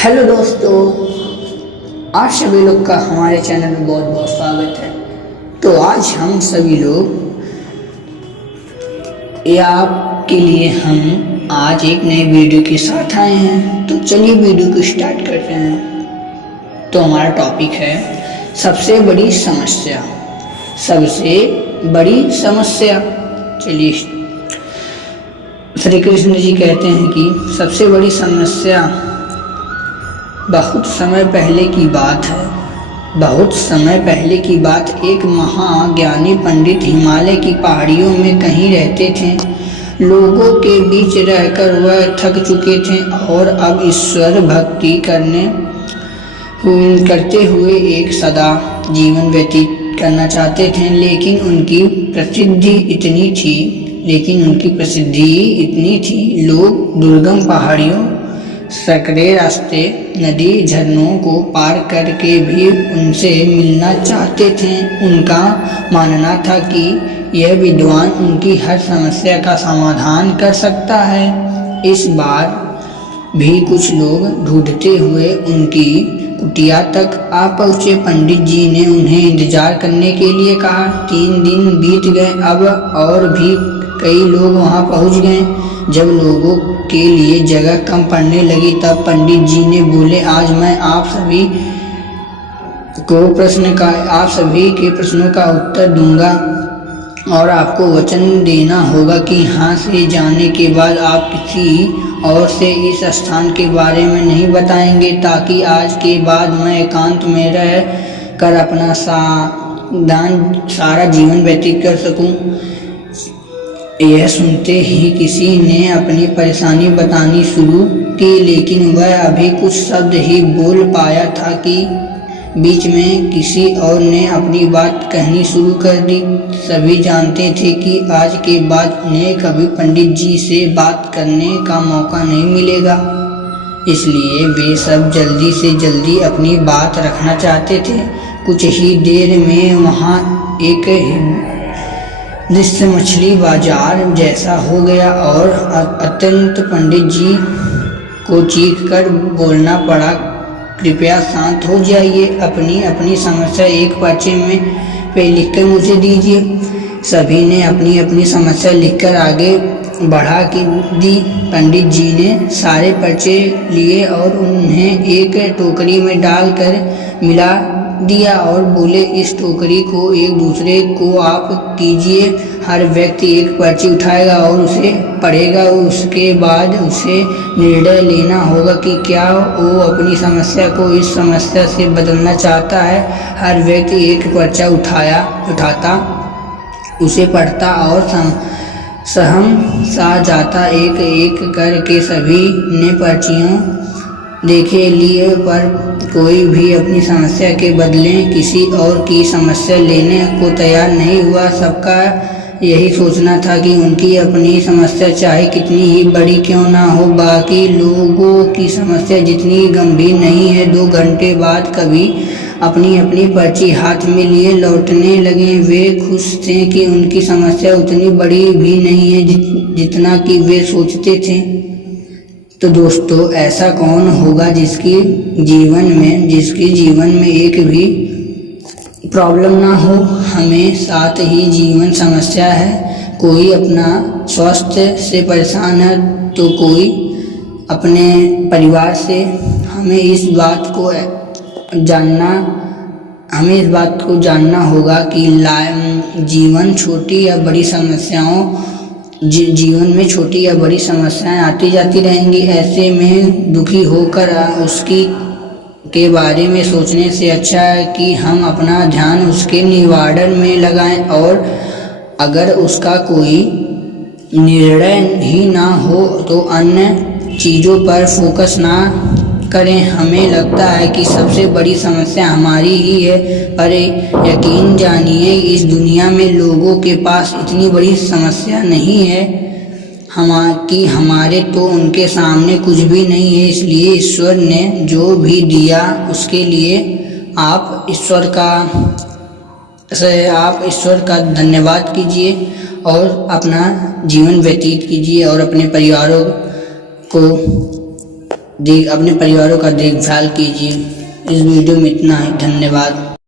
Hello दोस्तों, आप सभी लोग का हमारे चैनल में बहुत बहुत स्वागत है। तो आज हम सभी लोग आपके लिए हम आज एक नए वीडियो के साथ आए हैं। तो चलिए वीडियो को स्टार्ट करते हैं। तो हमारा टॉपिक है सबसे बड़ी समस्या। सबसे बड़ी समस्या। चलिए, श्री कृष्ण जी कहते हैं कि सबसे बड़ी समस्या बहुत समय पहले की बात है। बहुत समय पहले की बात, एक महाज्ञानी पंडित हिमालय की पहाड़ियों में कहीं रहते थे। लोगों के बीच रहकर वह थक चुके थे और अब ईश्वर भक्ति करते हुए एक सदा जीवन व्यतीत करना चाहते थे। लेकिन उनकी प्रसिद्धि इतनी थी, लोग दुर्गम पहाड़ियों, सकरे रास्ते, नदी, झरनों को पार करके भी उनसे मिलना चाहते थे। उनका मानना था कि यह विद्वान उनकी हर समस्या का समाधान कर सकता है। इस बार भी कुछ लोग ढूंढते हुए उनकी कुटिया तक आ पहुँचे। पंडित जी ने उन्हें इंतजार करने के लिए कहा। 3 दिन बीत गए, अब और भी कई लोग वहां पहुंच गए। जब लोगों के लिए जगह कम पड़ने लगी तब पंडित जी ने बोले, आज मैं आप सभी के प्रश्नों का उत्तर दूंगा और आपको वचन देना होगा कि यहाँ से जाने के बाद आप किसी और से इस स्थान के बारे में नहीं बताएंगे, ताकि आज के बाद मैं एकांत में रह कर अपना सारा जीवन व्यतीत कर सकूं। यह सुनते ही किसी ने अपनी परेशानी बतानी शुरू की, लेकिन वह अभी कुछ शब्द ही बोल पाया था कि बीच में किसी और ने अपनी बात कहनी शुरू कर दी। सभी जानते थे कि आज के बाद उन्हें कभी पंडित जी से बात करने का मौका नहीं मिलेगा, इसलिए वे सब जल्दी से जल्दी अपनी बात रखना चाहते थे। कुछ ही देर में वहाँ एक दृश्य मछली बाजार जैसा हो गया और अत्यंत पंडित जी को चीख कर बोलना पड़ा, कृपया शांत हो जाइए, अपनी समस्या एक पर्चे में पे लिखकर मुझे दीजिए। सभी ने अपनी अपनी समस्या लिखकर आगे बढ़ा दी। पंडित जी ने सारे पर्चे लिए और उन्हें एक टोकरी में डालकर मिला दिया और बोले, इस टोकरी को एक दूसरे को आप कीजिए। हर व्यक्ति एक पर्ची उठाएगा और उसे पढ़ेगा। उसके बाद उसे निर्णय लेना होगा कि क्या वो अपनी समस्या को इस समस्या से बदलना चाहता है। हर व्यक्ति एक पर्चा उठाता, उसे पढ़ता और सहम सा जाता। एक एक करके सभी ने पर्चियों देखे लिए, पर कोई भी अपनी समस्या के बदले किसी और की समस्या लेने को तैयार नहीं हुआ। सबका यही सोचना था कि उनकी अपनी समस्या चाहे कितनी ही बड़ी क्यों ना हो, बाकी लोगों की समस्या जितनी गंभीर नहीं है। 2 घंटे बाद कभी अपनी अपनी पर्ची हाथ में लिए लौटने लगे। वे खुश थे कि उनकी समस्या उतनी बड़ी भी नहीं है जितना कि वे सोचते थे। तो दोस्तों, ऐसा कौन होगा जिसके जीवन में एक भी प्रॉब्लम ना हो? हमें साथ ही जीवन समस्या है। कोई अपना स्वास्थ्य से परेशान है तो कोई अपने परिवार से। हमें इस बात को जानना होगा कि जीवन में छोटी या बड़ी समस्याएं आती जाती रहेंगी। ऐसे में दुखी होकर उसकी के बारे में सोचने से अच्छा है कि हम अपना ध्यान उसके निवारण में लगाएं, और अगर उसका कोई निर्णय ही ना हो तो अन्य चीज़ों पर फोकस ना करें। हमें लगता है कि सबसे बड़ी समस्या हमारी ही है, पर यकीन जानिए इस दुनिया में लोगों के पास इतनी बड़ी समस्या नहीं है कि हमारे तो उनके सामने कुछ भी नहीं है। इसलिए ईश्वर ने जो भी दिया उसके लिए आप ईश्वर का धन्यवाद कीजिए और अपना जीवन व्यतीत कीजिए और अपने परिवारों को अपने परिवारों का देखभाल कीजिए। इस वीडियो में इतना ही, धन्यवाद।